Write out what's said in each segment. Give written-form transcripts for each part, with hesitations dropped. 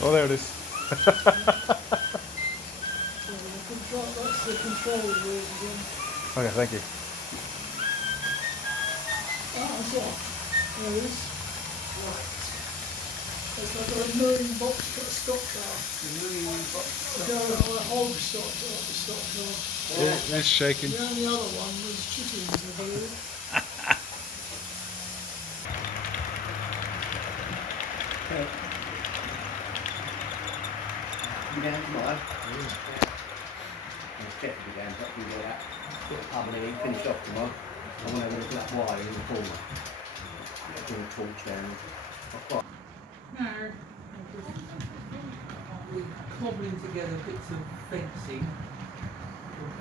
Oh, there it is. That's the control wheel again. Okay, thank you. That's off. There it is. Right. It's like a marine box stock car. A hog stock car. Yeah, it's shaking. The only other one was chickens, I believe. You down tomorrow? I'll check it again, but you get that. Put a cover in, finish off tomorrow. I want to have a look at that wire in the corner. Do a torch down. No. We're cobbling together bits of fencing,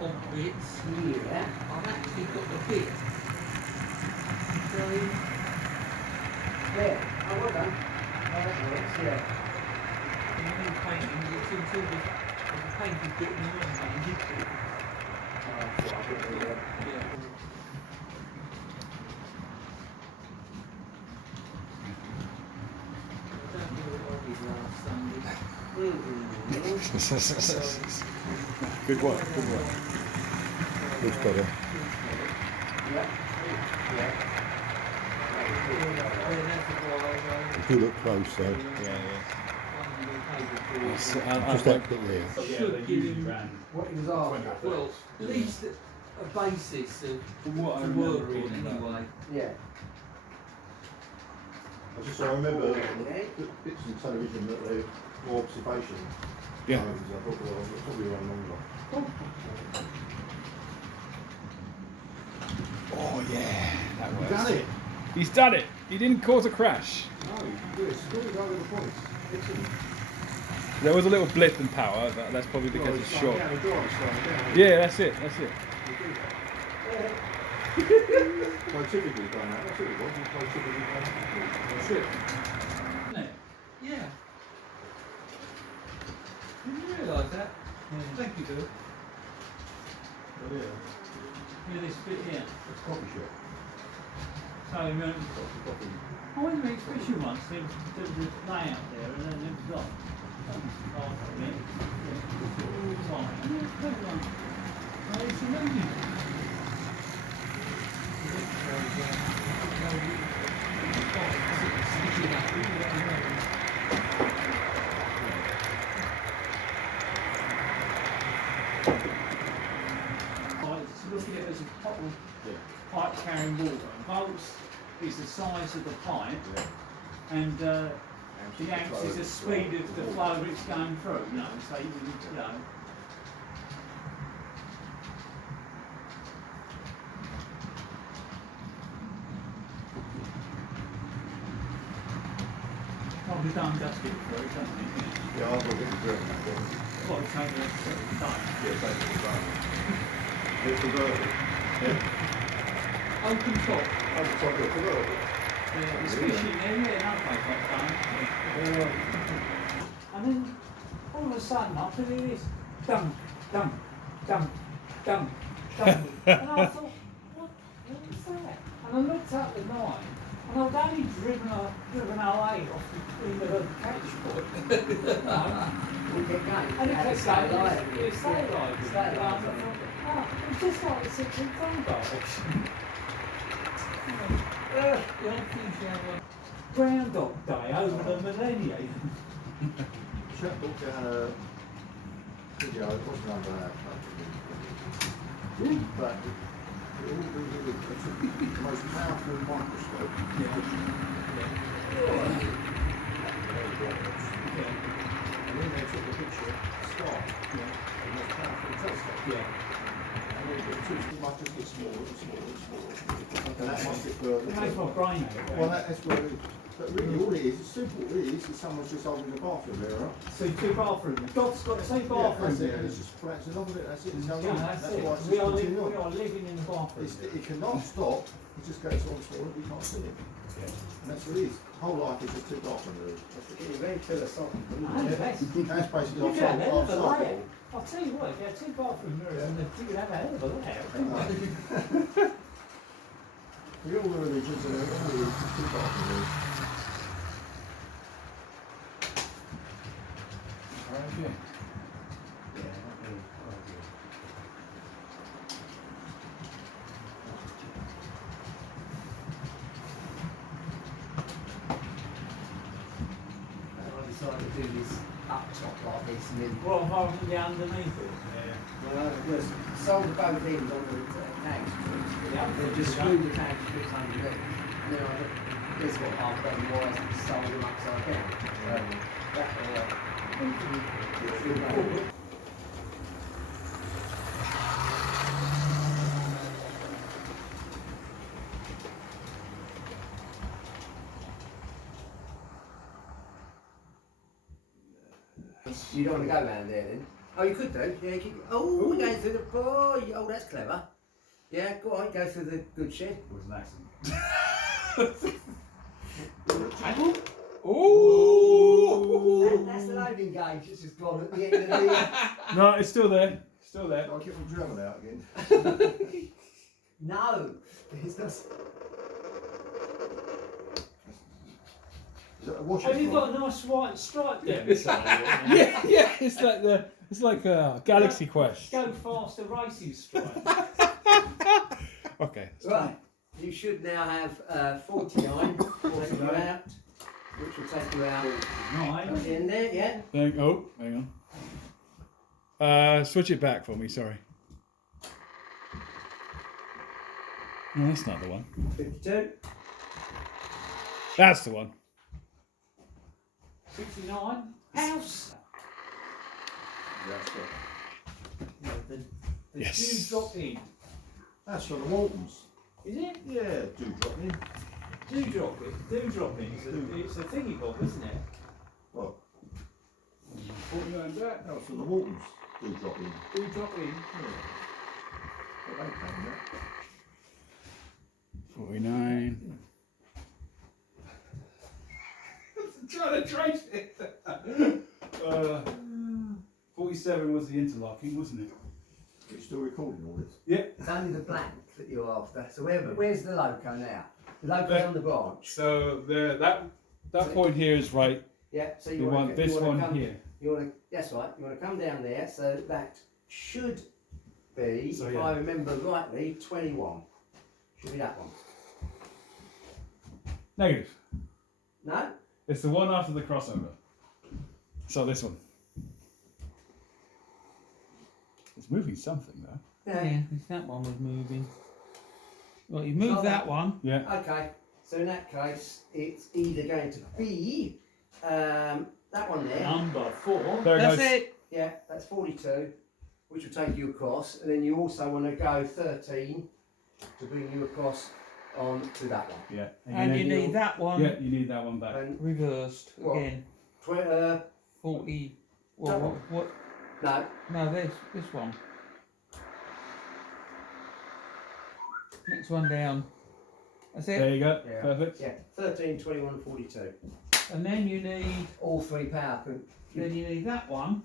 odd bits. Yeah. I've actually got the bit. So, Yeah. Oh, well done. Oh, that works, yeah. the new painting, it's until the painted bit and the non-painted bit. Oh, that's what I put there, yeah. Yeah. I don't know what I did last Sunday. Good work, good work. Looks better. Yeah. Yeah. If you look close though, just that bit there. Should give him, What he was after. well, at least a basis of to work on anyway. Yeah. I remember bits of television that they were observation. Yeah. I thought, well, it's probably around longer. Oh yeah, that works. Done it! He's done it. He didn't cause a crash. No, good. Screwed over the points. Excellent. There was a little blip in power. That's probably because it's short. Down the drive, slowing down. Yeah, that's it. That's it. Scientifically done that. That's what it was. Scientifically done that. That's it. Isn't it? Yeah. Did you realise that? Thank you, Bill. Oh, yeah. Yeah, this bit here. It's a coffee shop. So, I went to make special once, there was a layout there, and then it was like, half a minute. Fine. And it was pretty like, it's amazing. Look at it as a pipe carrying water. And volts is the size of the pipe, and the amps is the speed of the flow it's going through. You know, so you know. Probably done dusted for it, doesn't it? Yeah, I'll go get the drill. Well, it's only a certain time. Yeah, take it back. It's convertible. Open top. Oh, it's like a convertible. Yeah, it's fishing there, yeah, no place like that. And then all of a sudden I feel this dunk, dunk, dunk, dunk, dunk. And I thought, what was that? And I looked up the night, and I'd only driven away off the end of a catch point. We get going. And it kept Stay going, alive. it stayed like it. Stay alive. It's just like the 16 phone box. Groundhog Day over the millennium. Chap brought down a video, what's the number now? But the most powerful microscope. And then they took a picture of the star, the most powerful telescope. And it must just get smaller and smaller and smaller. And that must get further. It makes my brain ache. Well, that's where but really all it is simple. It is someone's just holding the bathroom mirror. So two bathrooms. The dog's got the same bathroom. That's it, and it's just collapsing off of it, that's it, it's going on. That's it. Why it's We just are continuing on. living in the bathroom. It cannot stop, it just goes on smaller, we can't see it. And that's what it is. The whole life is just two bathroom mirrors. It's very philosophical. That's That's basically you our get a hell of a cycle. layout. I'll tell you what, if you had two bathroom mirrors and you could have a hell of a layout. All the religions and all the departments. Okay. Yeah, not really. I decided to do this up top like this and then Well, rather than the underneath it. well, just sold both ends on the tag strips. Yeah. Then just screw the tag strips underneath. And then I just got half a dozen wires and sold them upside down. So that you don't want to go round there then? Oh, you could do. Yeah, you could. Oh, we're going through the boy. Oh, that's clever. Yeah, go on, go through the good shed. It was an accident. Ooh! That's the loading gauge. It's just gone at the end of the. No, it's still there. Still there. I'll get from German out again. No, it's not. Is that a washer? Have you got a nice white stripe down the side? Yeah, yeah. It's like a Galaxy Quest. Go faster racing stripe. Okay. Right, you should now have 49 take you out, which will take you out Nine. in there, yeah. Hang on. Switch it back for me. Sorry. No, that's not the one. 52. That's the one. 69. House. That's it. No, the Yes. dew drop in. That's from the Waltons. Is it? Yeah, do drop in. Dew drop in. Dew drop in. It's a thingy bob, isn't it? Well, 49 back. that was from the Waltons. Do drop in. Dew drop in. Yeah. But they came there. 49. Trying to trace it. 47 was the interlocking, wasn't it? You're still recording all this? Yeah. It's only the blank that you're after. So where's the loco now? The loco's on the branch. So that point here is right. Yeah, so You you want this one come, here. You want to, that's right, you want to come down there, so that should be, So, if yeah. I remember rightly, 21. Should be that one. Negative. No? It's the one after the crossover. So this one. It's moving something though. Yeah. that one was moving. Well, you moved that one. Yeah. Okay, so in that case, it's either going to be that one there. Number 4. There it That's goes. it. Yeah, that's 42, which will take you across, and then you also want to go 13 to bring you across on to that one. Yeah. And you need that one Yeah, you need that one back. And reversed What? again. 40. Well, Double. what? No, No, this one. Next one down. That's it. There you go. Yeah. Perfect. yeah, 13, 21, 42. And then you need. All three power. Then you need that one.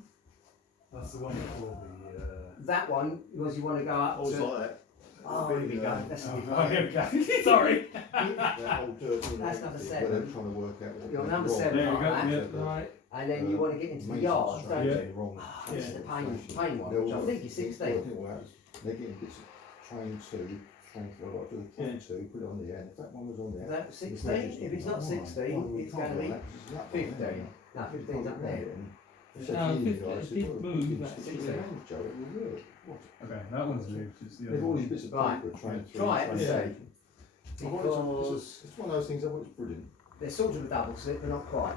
That's the one for the. That one was you want to go up I was to. like that. Oh, here we go. That's Oh, the here we go. Sorry. That old dirt on the That's right number thing, 7. where they're trying to work out what Your went number wrong. 7 There you like go, that. yeah. Right. And then you want to get into the Maintenance yard, don't strategy you? wrong. Oh, this is the pain one, They'll- which I think is 16. What happens, they're getting bits of train 2, train 3, like do the train 2, put it on there, and if that one was on there. Is that it's 16? registered. If it's not Oh, 16, well, we it's can't going to do be that, 'cause it's that one, 15. isn't it? No, 15's up there. No, 15 did move, that's 16. Joe, it will work. What? Okay, that one's moved. It's the They've other all one. these bits of Right. paper, train 3, Try it and train see. 2. It's Because one of those things I thought was brilliant. they're sort of a double slip, but not quite.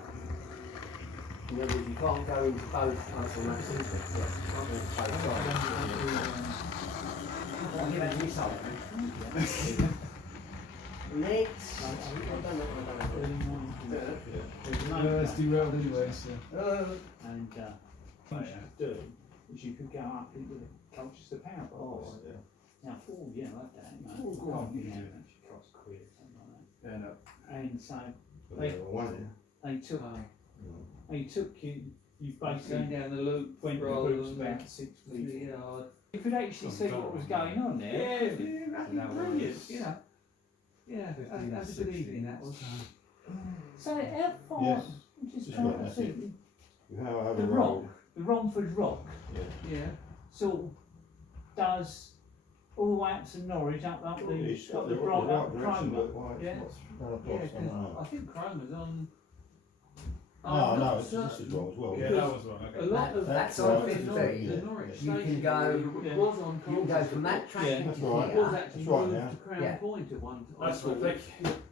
In other words, you can't go into both until that's into it. Yeah, you can't go into both sides. I'll give that to you, Simon. Next. I've done that. It's derailed anyway, so. And Oh, what yeah. you could do is you could go up into the Colchester Power Box. Oh, yeah. Now, yeah, like that, mate. Oh, go on, Yeah, yeah. that actually costs quid or something like Yeah, no. that. And so But They- they were one in. they took you basically down the loop, went the loop's about 6 feet. You could actually see what was going on there. Yeah, that'd be brilliant, you know. Yeah, 15, have a good 16. evening, that was. So how far, Yes. I'm just Just trying right, to that's see, it. You have the a rock, road. the Romford Rock, Yeah. yeah, sort of does all the way up to Norwich, up the, It's got up the the right Bright, up direction, Cromer. but why it's Yeah. not run Yeah, across, I don't because know. I think Cromer's on. Oh, I'm no, not this is certain. wrong as well. Yeah, that was wrong. A Okay. lot of That's some on of the 50, Norwich, yeah. the Norwich You can station go- was on You can go from that track Yeah. into That's right. here, was actually That's right moved now. to Crown Yeah. Point at one time. That's what they.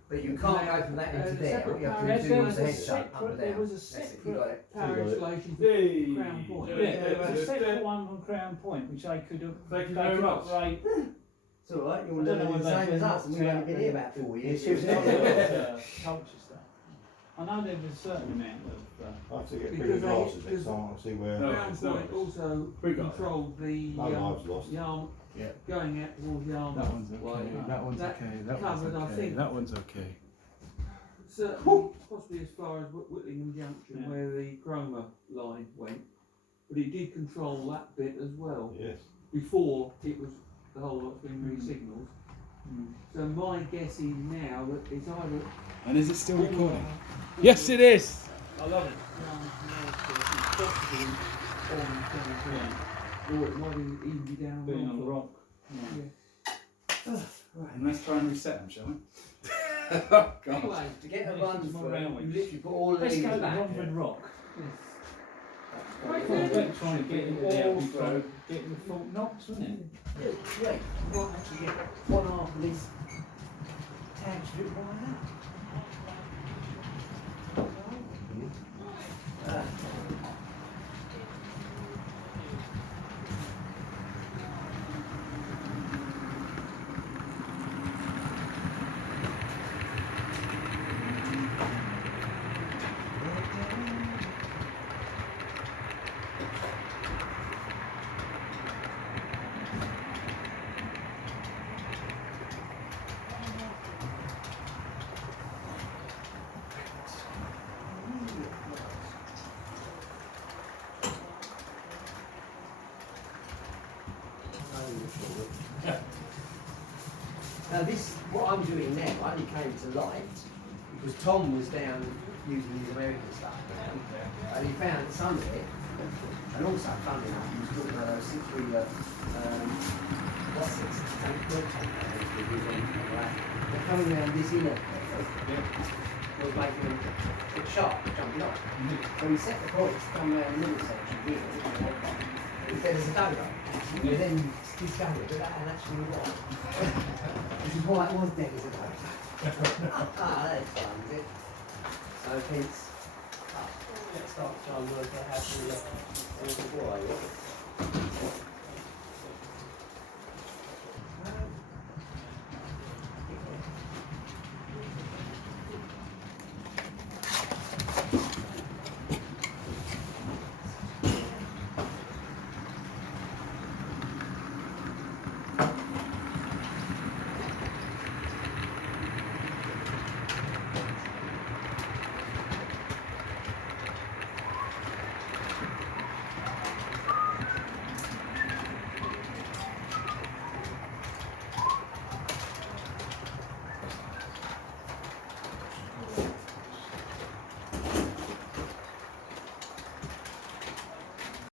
but you can't go from that into And a there. separate What you have power- to do there is was the a heads up and separate, there down. was a That's it, you separate got it. power You got it. installation for Yay. Crown Point. Yeah, Yeah, there was a yeah, separate yeah. one from Crown Point, which they could have. Thank you they very could much. upgrade. It's alright, you're I don't know learning the whether same they as do us, and we've only been here about 4 years. It's not culture stuff. I know there was a certain amount of. I have to get Because bigger they- glasses next because- time, I'll see where. No. Crown it's not. Point also We got it. controlled the No lives lost. Yarm, Yeah. going out towards Yarm. That one's okay. way. That one's That okay. That covered, I one's okay. think- That one's okay. Certainly, possibly as far as Whitlingham Junction, Yeah. where the Cromer line went, but it did control that bit as well. Yes. Before it was the whole lot's been re-signalled. So my guess is now that it's either And is it still recording? Yes, it is. I love it. Or it might even be down Being on the rock. rock. Yeah. And let's try and reset them, shall we? Anyway, To get a This run is my for it, railway. you literally put all the let's levers go to back. Romford Rock. Right, We're trying to get into there all before through. getting the full knocks, wasn't it? Yeah, great. You might actually get one half of this tag strip right out. Now this, what I'm doing now, only came to light because Tom was down using his American stuff, and he found some of it, and also, funny enough, he was talking about those six-wheeler, what's it, they're coming around this inner curve, was making them look sharp, jumping off. So we set the points to come around the middle section here, he said there's a donut. And then discovered that that actually was. Which is why it was dead as a donut. That's fun, is it? So hence, let's start trying to work out how to why.